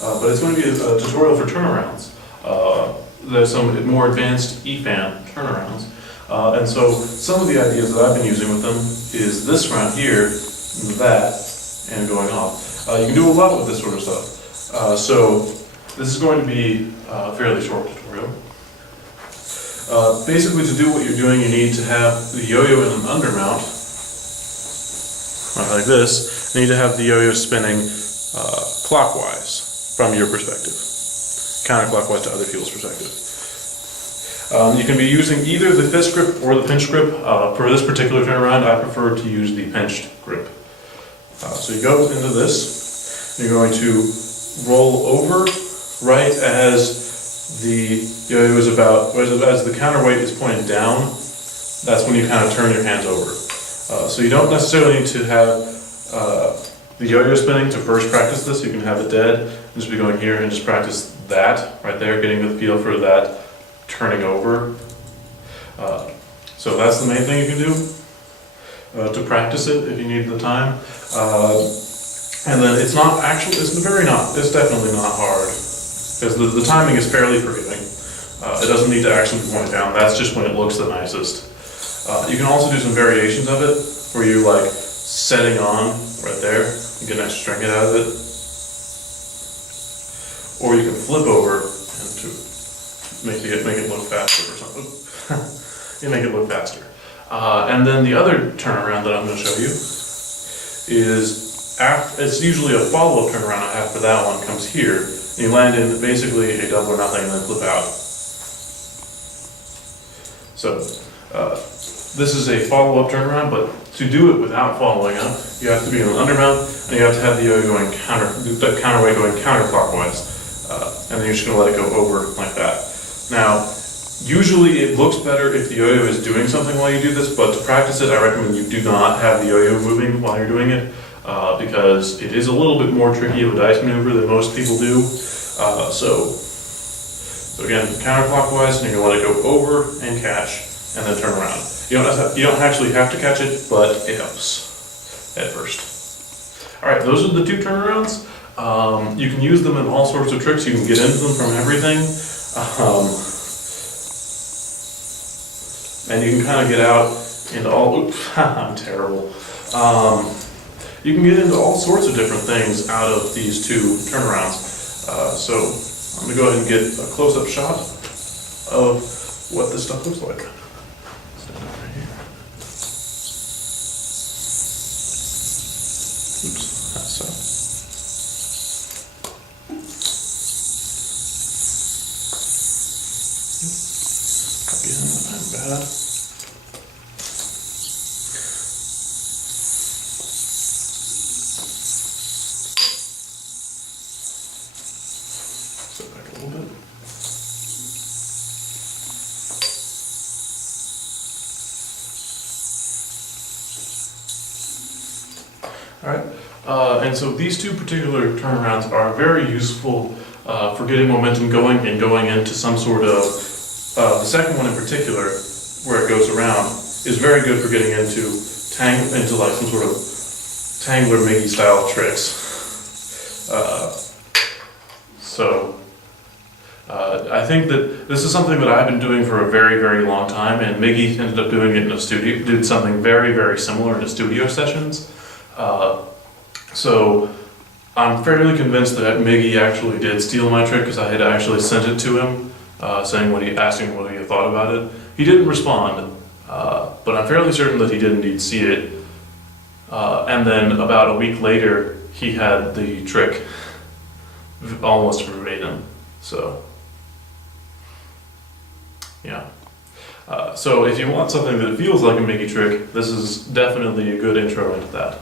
but it's going to be a tutorial for turnarounds. There's some more advanced EFAN turnarounds. And so some of the ideas that I've been using with them is this right here, that, and going off. You can do a lot with this sort of stuff. So this is going to be a fairly short tutorial. Basically, to do what you're doing, you need to have the yo-yo in an undermount, like this. You need to have the yo-yo spinning clockwise from your perspective, counterclockwise to other people's perspective. You can be using either the fist grip or the pinch grip. For this particular turnaround, I prefer to use the pinched grip. So you go into this, you're going to roll over right as the yo-yo is about, as the counterweight is pointed down. That's when you kind of turn your hands over. So you don't necessarily need to have the yo-yo spinning to first practice this. You can have it dead and just be going here and just practice that right there, getting the feel for that turning over. So that's the main thing you can do to practice it if you need the time. And then it's definitely not hard, because the timing is fairly forgiving. It doesn't need to actually point down, that's just when it looks the nicest. You can also do some variations of it, where you like setting on right there, you get an extra string out of it. Or you can flip over and to make it look faster or something. You make it look faster. And then the other turnaround that I'm going to show you is, it's usually a follow-up turnaround after that one comes here. And you land in basically a double or nothing and then flip out. So this is a follow-up turnaround, but to do it without following up, you have to be in an undermount and you have to have the yo-yo going the counterweight going counterclockwise. And then you're just going to let it go over like that. Now, usually it looks better if the yo-yo is doing something while you do this, but to practice it, I recommend you do not have the yo-yo moving while you're doing it, because it is a little bit more tricky of a dice maneuver than most people do. So again, counterclockwise, and you're going to let it go over and catch, and then turn around. You don't actually have to catch it, but it helps at first. All right, those are the two turnarounds. You can use them in all sorts of tricks. You can get into them from everything. And you can kind of get out into all, oops, I'm terrible. You can get into all sorts of different things out of these two turnarounds. So I'm gonna go ahead and get a close-up shot of what this stuff looks like. Stand over here. Oops, that's so. Again, I'm bad. Step back a little bit. Alright, and so these two particular turnarounds are very useful for getting momentum going and going into some sort of, the second one in particular, where it goes around, is very good for getting into like some sort of Tangler Miggy style tricks. I think that this is something that I've been doing for a very, very long time, and Miggy ended up doing it in a studio, did something very, very similar in the studio sessions. So I'm fairly convinced that Miggy actually did steal my trick, because I had actually sent it to him, asking what he had thought about it. He didn't respond, but I'm fairly certain that he did indeed see it. And then about a week later, he had the trick almost verbatim. So, yeah. So if you want something that feels like a Miggy trick, this is definitely a good intro into that.